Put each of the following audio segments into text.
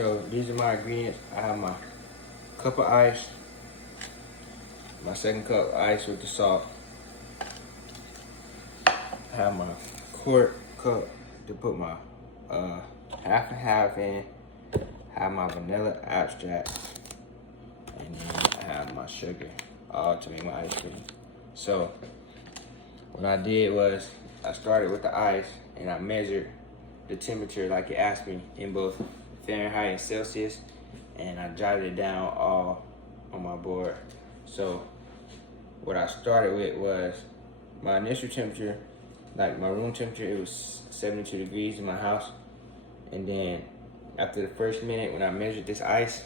So these are my ingredients. I have my cup of ice, my second cup of ice with the salt. I have my quart cup to put my half and half in. I have my vanilla extract, and then I have my sugar, all to make my ice cream. So what I did was I started with the ice and I measured the temperature like it asked me in both Fahrenheit and Celsius, and I jotted it down all on my board. So what I started with was my initial temperature, like my room temperature, it was 72 degrees in my house. And then after the first minute when I measured this ice,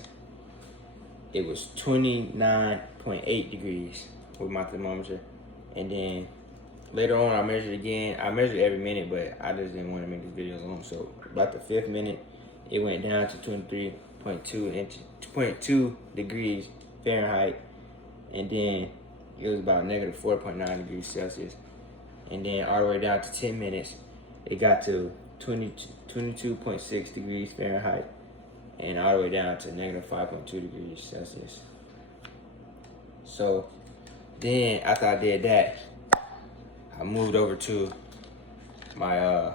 it was 29.8 degrees with my thermometer. And then later on I measured again. I measured every minute, but I just didn't want to make this video long. So about the 5th minute, it went down to 23.2 degrees Fahrenheit. And then it was about negative 4.9 degrees Celsius. And then all the way down to 10 minutes, it got to 22.6 degrees Fahrenheit. And all the way down to negative 5.2 degrees Celsius. So then after I did that, I moved over to my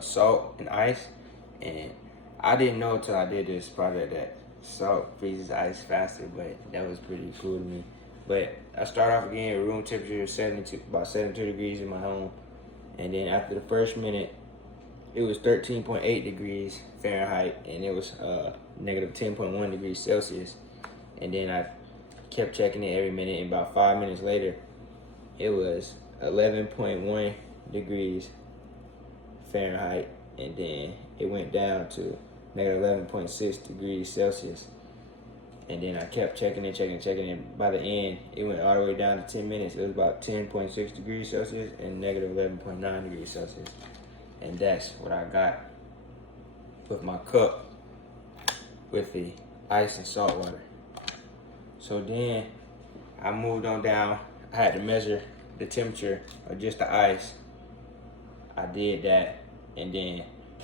salt and ice. And I didn't know until I did this project that salt freezes ice faster, but that was pretty cool to me. But I start off again with room temperature about 72 degrees in my home. And then after the first minute, it was 13.8 degrees Fahrenheit, and it was negative 10.1 degrees Celsius. And then I kept checking it every minute, and about 5 minutes later, it was 11.1 degrees Fahrenheit, and then it went down to negative 11.6 degrees Celsius. And then I kept checking it, and by the end, it went all the way down to 10 minutes. It was about 10.6 degrees Celsius and negative 11.9 degrees Celsius. And that's what I got with my cup with the ice and salt water. So then I moved on down. I had to measure the temperature of just the ice. I did that, and then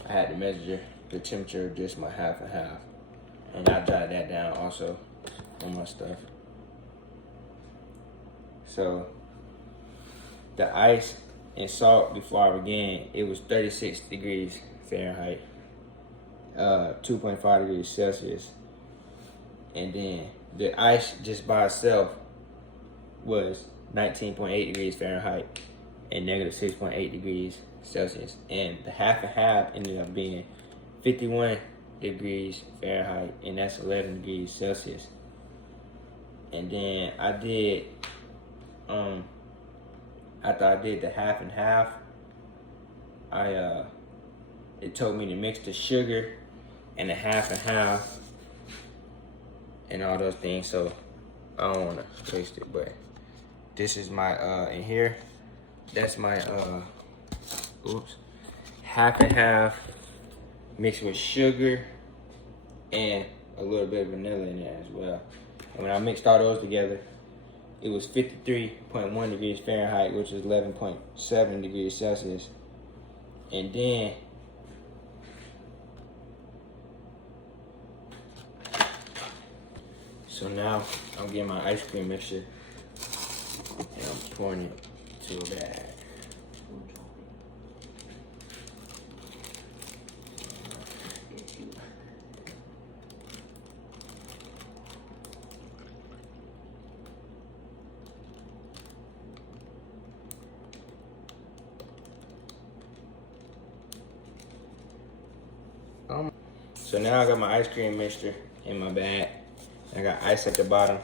I had to measure the temperature of just my half and half. And I jotted that down also on my stuff. So the ice and salt before I began, it was 36 degrees Fahrenheit, 2.5 degrees Celsius. And then the ice just by itself was 19.8 degrees Fahrenheit and negative 6.8 degrees Celsius. And the half and half ended up being 51 degrees Fahrenheit, and that's 11 degrees Celsius. And then I did, after I did the half and half, it told me to mix the sugar and the half and half and all those things, so I don't want to waste it. But this is my in here, that's my half and half mixed with sugar and a little bit of vanilla in there as well. And when I mixed all those together, it was 53.1 degrees Fahrenheit, which is 11.7 degrees Celsius. And then so now I'm getting my ice cream mixture and I'm pouring it to a bag. So now I got my ice cream mixture in my bag. I got ice at the bottom.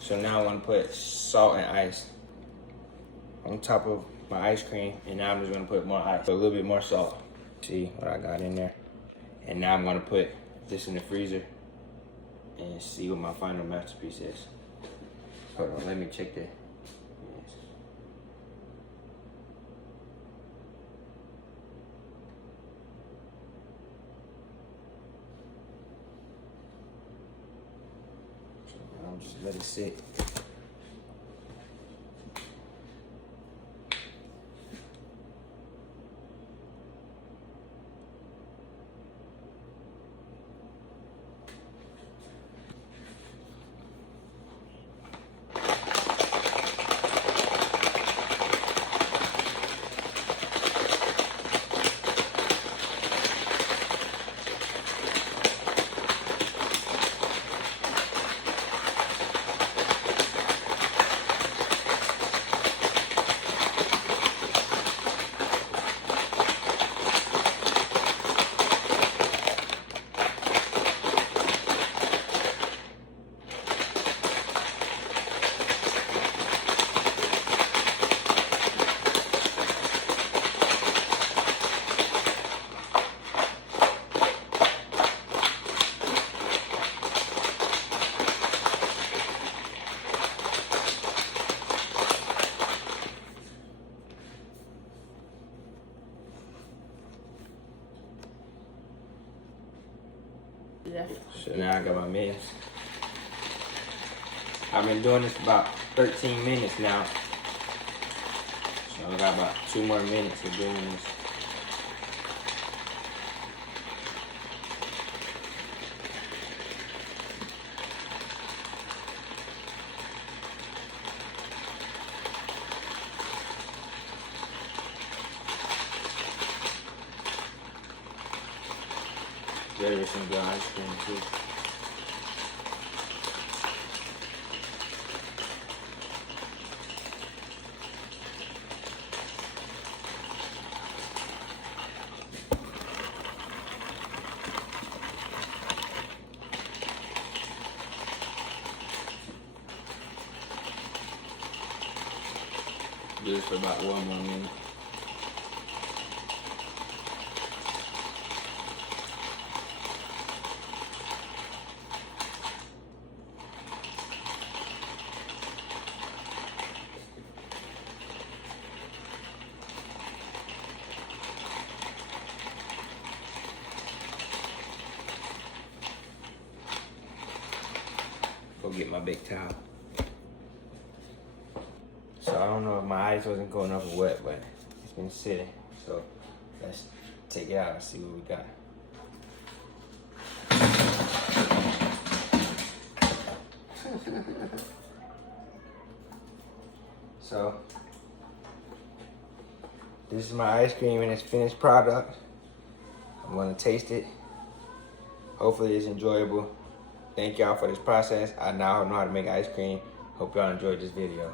So now I want to put salt and ice on top of my ice cream. And now I'm just going to put more ice, a little bit more salt. See what I got in there. And now I'm going to put this in the freezer and see what my final masterpiece is. Hold on, let me check that. Just let it sit. Definitely. So now I got my minutes. I've been doing this about 13 minutes now. So I got about 2 more minutes of doing this. There is some good ice cream too. Do this for about 1 more minute. Go get my big towel. So I don't know if my ice wasn't going up or what, but it's been sitting. So let's take it out and see what we got. So this is my ice cream in its finished product. I'm gonna taste it. Hopefully it's enjoyable. Thank y'all for this process. I now know how to make ice cream. Hope y'all enjoyed this video.